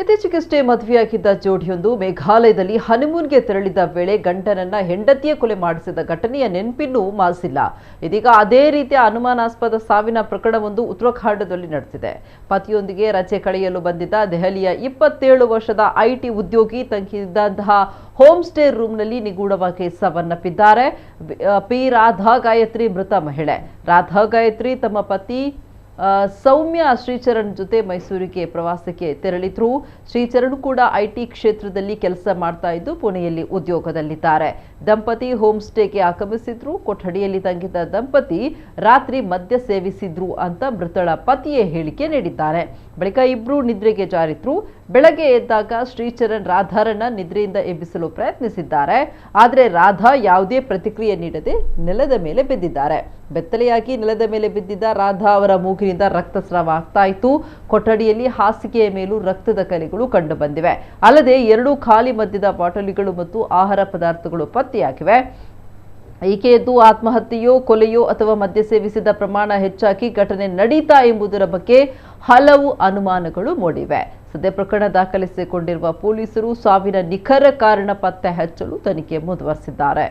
ಇತ್ತೀಚೆಗಷ್ಟೇ ಮದುವೆಯಾಗಿದ್ದ ಜೋಡಿಯೊಂದು ಮೇಘಾಲಯದಲ್ಲಿ ಹನಿಮೂನ್ಗೆ ತೆರಳಿದ ವೇಳೆ ಗಂಡನನ್ನ ಹೆಂಡತಿಯ ಕೊಲೆ ಮಾಡಿಸಿದ ಘಟನೆಯ ನೆನಪಿನ್ನೂ ಮಾಸಿಲ್ಲ. ಇದೀಗ ಅದೇ ರೀತಿಯ ಅನುಮಾನಾಸ್ಪದ ಸಾವಿನ ಪ್ರಕರಣವೊಂದು ಉತ್ತರಾಖಂಡದಲ್ಲಿ ನಡೆದಿದೆ. ಪತಿಯೊಂದಿಗೆ ರಜೆ ಕಳೆಯಲು ಬಂದಿದ್ದ ದೆಹಲಿಯ 27 ವರ್ಷದ ಐಟಿ ಉದ್ಯೋಗಿ ತಂಗಿದ್ದಂತಹ ಹೋಮ್ ಸ್ಟೇ ರೂಮ್ನಲ್ಲಿ ನಿಗೂಢವಾಗಿ ಸಾವನ್ನಪ್ಪಿದ್ದಾರೆ. ಪಿ ರಾಧಾ ಗಾಯತ್ರಿ ಮೃತ ಮಹಿಳೆ. ರಾಧಾ ಗಾಯತ್ರಿ ತಮ್ಮ ಪತಿ ಸೌಮ್ಯ ಶ್ರೀಚರಣ್ ಜೊತೆ ಮೈಸೂರಿಗೆ ಪ್ರವಾಸಕ್ಕೆ ತೆರಳಿದ್ರು. ಶ್ರೀಚರಣ್ ಕೂಡ ಐಟಿ ಕ್ಷೇತ್ರದಲ್ಲಿ ಕೆಲಸ ಮಾಡ್ತಾ ಇದ್ದು ಪುಣೆಯಲ್ಲಿ ಉದ್ಯೋಗದಲ್ಲಿದ್ದಾರೆ. ದಂಪತಿ ಹೋಮ್ ಸ್ಟೇಗೆ ಆಗಮಿಸಿದ್ರು. ಕೊಠಡಿಯಲ್ಲಿ ತಂಗಿದ್ದ ದಂಪತಿ ರಾತ್ರಿ ಮದ್ಯ ಸೇವಿಸಿದ್ರು ಅಂತ ಮೃತಳ ಪತಿಯೇ ಹೇಳಿಕೆ ನೀಡಿದ್ದಾರೆ. ಬಳಿಕ ಇಬ್ರು ನಿದ್ರೆಗೆ ಜಾರಿದ್ರು. ಬೆಳಗ್ಗೆ ಎದ್ದಾಗ ಶ್ರೀಚರಣ್ ರಾಧಾರನ್ನ ನಿದ್ರೆಯಿಂದ ಎಬ್ಬಿಸಲು ಪ್ರಯತ್ನಿಸಿದ್ದಾರೆ. ಆದರೆ ರಾಧಾ ಯಾವುದೇ ಪ್ರತಿಕ್ರಿಯೆ ನೀಡದೆ ನೆಲದ ಮೇಲೆ ಬಿದ್ದಿದ್ದಾರೆ. ಬೆತ್ತಲೆಯಾಗಿ ನೆಲದ ಮೇಲೆ ಬಿದ್ದಿದ್ದ ರಾಧಾ ಅವರ ಮೂಗಿನಿಂದ ರಕ್ತಸ್ರಾವ ಆಗ್ತಾ ಇತ್ತು. ಕೊಠಡಿಯಲ್ಲಿ ಹಾಸಿಗೆಯ ಮೇಲೂ ರಕ್ತದ ಕಲೆಗಳು ಕಂಡು ಬಂದಿವೆ. ಅಲ್ಲದೆ 2 ಖಾಲಿ ಮದ್ಯದ ಬಾಟಲಿಗಳು ಮತ್ತು ಆಹಾರ ಪದಾರ್ಥಗಳು ಪತ್ತೆಯಾಗಿವೆ. ಈಕೆಯದ್ದು ಆತ್ಮಹತ್ಯೆಯೋ ಕೊಲೆಯೋ ಅಥವಾ ಮದ್ಯ ಸೇವಿಸಿದ ಪ್ರಮಾಣ ಹೆಚ್ಚಾಗಿ ಘಟನೆ ನಡೀತಾ ಎಂಬುದರ ಬಗ್ಗೆ ಹಲವು ಅನುಮಾನಗಳು ಮೂಡಿವೆ. ಸದ್ಯ ಪ್ರಕರಣ ದಾಖಲಿಸಿಕೊಂಡಿರುವ ಪೊಲೀಸರು ಸಾವಿನ ನಿಖರ ಕಾರಣ ಪತ್ತೆ ಹಚ್ಚಲು ತನಿಖೆ ಮುಂದುವರೆಸಿದ್ದಾರೆ.